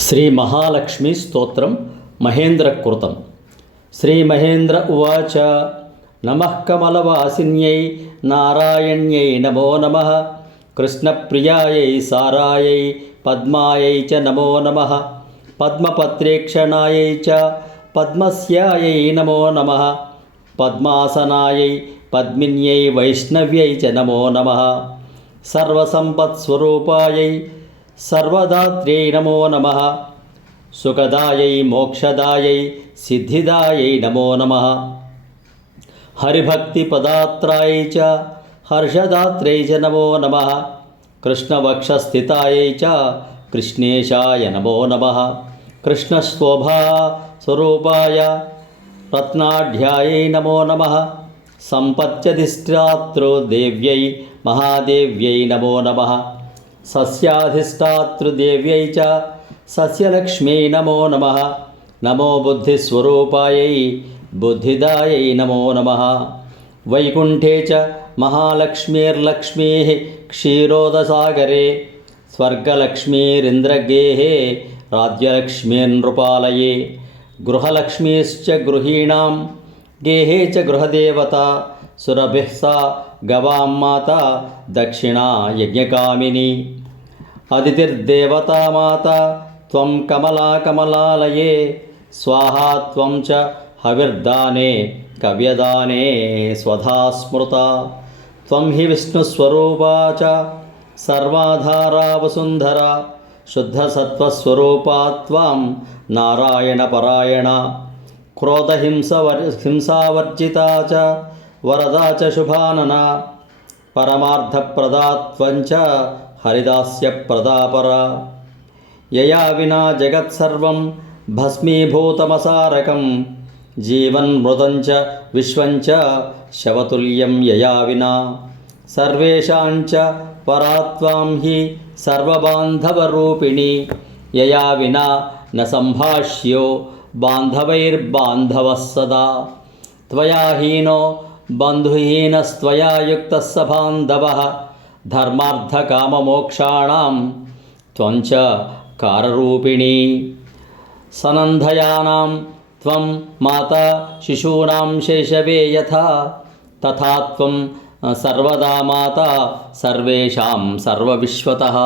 శ్రీ మహాలక్ష్మీ స్తోత్రం మహేంద్రకృతం. శ్రీ మహేంద్ర ఉవాచ నమః కమలవాసిన్యై నారాయణ్యై నమో నమః కృష్ణప్రియాయై సారాయై పద్మాయై చ నమో నమః పద్మపత్రేక్షణాయై చ పద్మస్యాయై నమో నమః పద్మాసనాయై పద్మిన్యై వైష్ణవ్యై చ నమో నమః సర్వసంపత్స్వరూపాయై సర్వదాత్ర్యై నమో నమః సుఖదాయై మోక్షదాయై సిద్ధిదాయై నమో నమః హరిభక్తిపదాత్రాయై చ హర్షదాత్ర్యై చ నమో నమః కృష్ణవక్షస్థితాయై చ కృష్ణేశాయ నమో నమః కృష్ణశోభాస్వరూపాయ రత్నాఢ్యాయై నమో నమః సంపత్యధిష్టాతృదేవ్యై మహాదేవ్యై నమో నమః సస్యాధిష్టాతృదేవ్యై చ సస్యలక్ష్మ్యై నమో నమః నమో బుద్ధిస్వరూపాయై బుద్ధిదాయై నమో నమః వైకుంఠే చ మహాలక్ష్మీర్లక్ష్మీః క్షీరోదసాగరే స్వర్గలక్ష్మీరింద్రగేః రాజ్యలక్ష్మీర్నృపాలయే గృహలక్ష్మీశ్చ గృహీణాం గేహే చ గృహదేవత సురభిః సా గవాం మాతా దక్షిణా యజ్ఞకామిని అదితిర్దేవతా మాతా త్వం కమలా కమలాలయే స్వాహా త్వం చ హవిర్దానే కవ్యదానే స్వధా స్మృతా త్వం హి విష్ణుస్వరూపా చ సర్వాధారా వసుంధరా శుద్ధసత్వస్వరూపా త్వం నారాయణపరాయణ క్రోధహింసావర్జితా చ వరదా చ శుభాననా పరమార్థప్రదా త్వం చ హరిదాస్యప్రదా పరా యయా వినా జగత్సర్వం భస్మీభూతమసారకం జీవన్మృతం చ విశ్వం చ శవతుల్యం యయా వినా సర్వేషాం చ పరా త్వాం హి సర్వబాంధవరూపిణి యయా వినా న సంభాష్యో బాంధవైర్బాంధవः సదా త్వయా హీనో బంధుహీనస్త్వయా యుక్తः స బాంధవः ధర్మార్థకామమోక్షాణాం త్వం చ కారరూపిణి సనందయానాం త్వం మాతా శిశూనాం శైశవే యథా తథా త్వం సర్వదా మాతా సర్వేషాం సర్వవిశ్వతః.